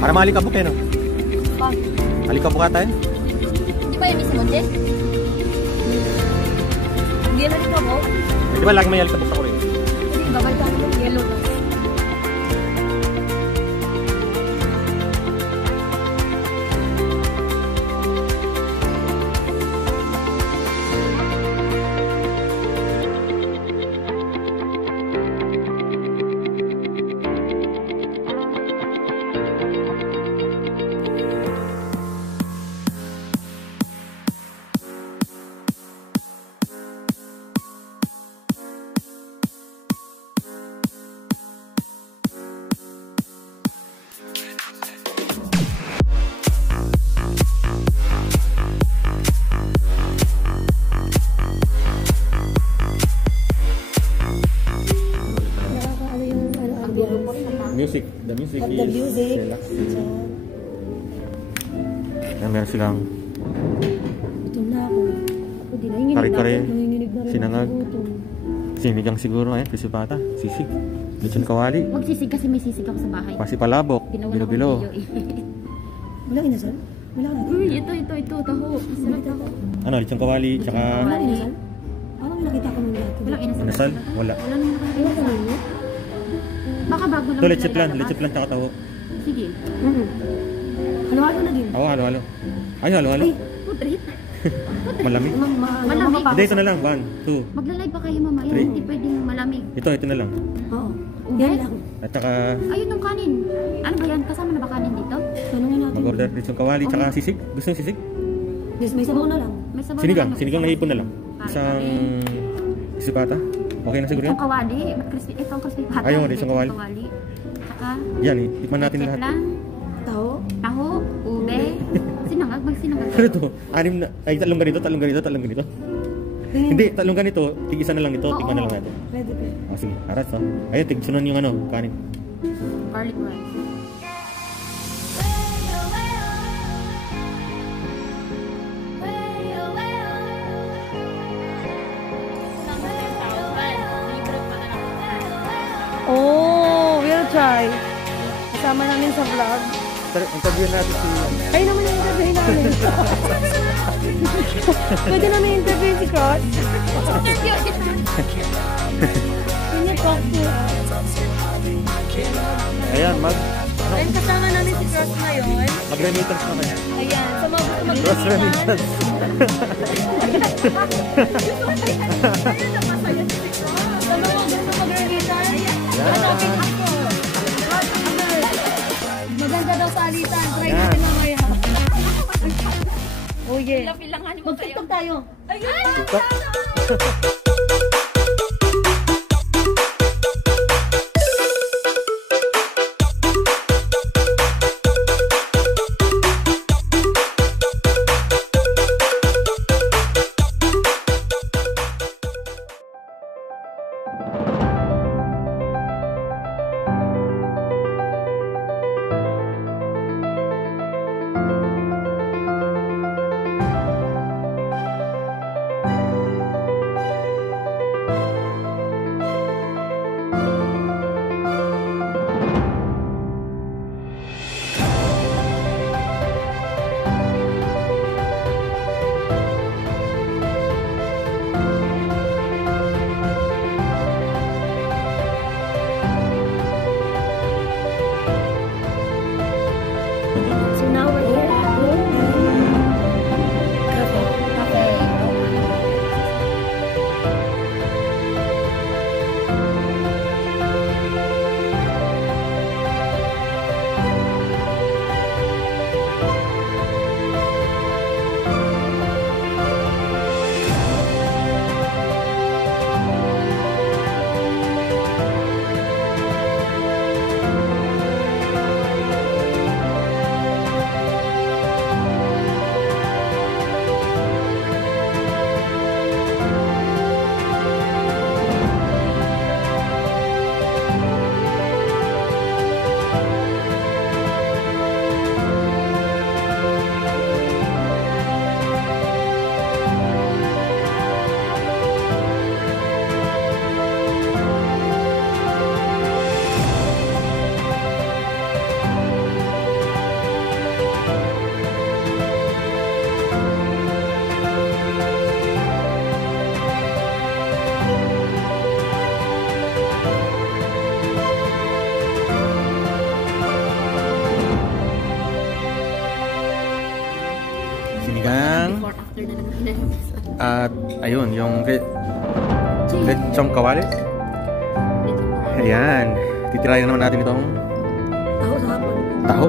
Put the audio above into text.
Para malikabok eh, no? Malikabok ata yun? Di ba yung mismo, Jess? Hindi na alikabok? Di ba lagi may alikabok sa Korea? Hindi, babay ka ng yellow. Music, the music Of is the music. relaxing. Meron silang Gutom na ako. Ako din. Nanginginig kare-kare, na ako. Nanginginig na rin ako sinangag. sa gutom. Sinigang siguro ngayon, pisipata, sisig, lechon kawali, Magsisig kasi may sisig ako sa bahay. pasipalabok, Ginawa bilo-bilo. ko ng video eh. Wala inasal? Wala na. Uy, ito, taho. Sarap taho. Ano, lechon kawali, tsaka Wala inasal? Parang nakita ko nung lahat. Walang inasal. inasal, wala. Wala naman ako. Iwan ka ninyo? Baka bago lang. Ito, sila leche ilalabas. plan tsaka taho. Sige. Halo-halo na din. Oo, halo-halo. Ay, halo-halo. Ay, Putrit. Malamig. Malamig. Hindi, ito na lang, 1, 2. Magla-live pa kayo mamaya. Three. Hindi pwedeng malamig. Ito na lang. Oo. Yan lang. At saka, Ayun yung kanin. Ano ba yan? Kasama na ba kanin dito? Tanungin natin. mag-order lechon kawali, tsaka sisig. Gusto yung sisig? Yes, may sabaw na lang. May sabaw Sinigang, na lang. sinigang na hipon na lang. Isang pisipata. Okay na siguro yan? Itong kawali. Crispy. Itong crispy pata. Ayaw, itong kawali. Tsaka, Yan, tikman natin leche lahat. plan, Taho. taho, ube, sinangag. Magsinangag. Ano to? Anim na, ay tatlong ganito, tatlong ganito, tatlong ganito. Hindi, tatlong ganito, tig-isa na lang nito, Oo. tikman na lang natin. Pwede, pwede. Ah, sige, aras ha. Ayun, tig-sunan yung ano, kanin. Garlic rice. Oh, we'll try. Kasama namin sa vlog. Interview natin si... Ay naman yung interview namin. Pwede namin interview si Cross. Can you talk to us? Ayan, Ayun, kasama namin si Cross ngayon. mag-remittance na kayo. Ayan, so mag-remittance. Cross remittance. Maganda daw sa alitan. Try natin mamaya. Oh yeah. Pilangan mo kayo. Mag-tiktok tayo. TikTok. At ayun, yung lechong kawali. Ayan. Titirayan naman natin itong Taho sa hapon. taho.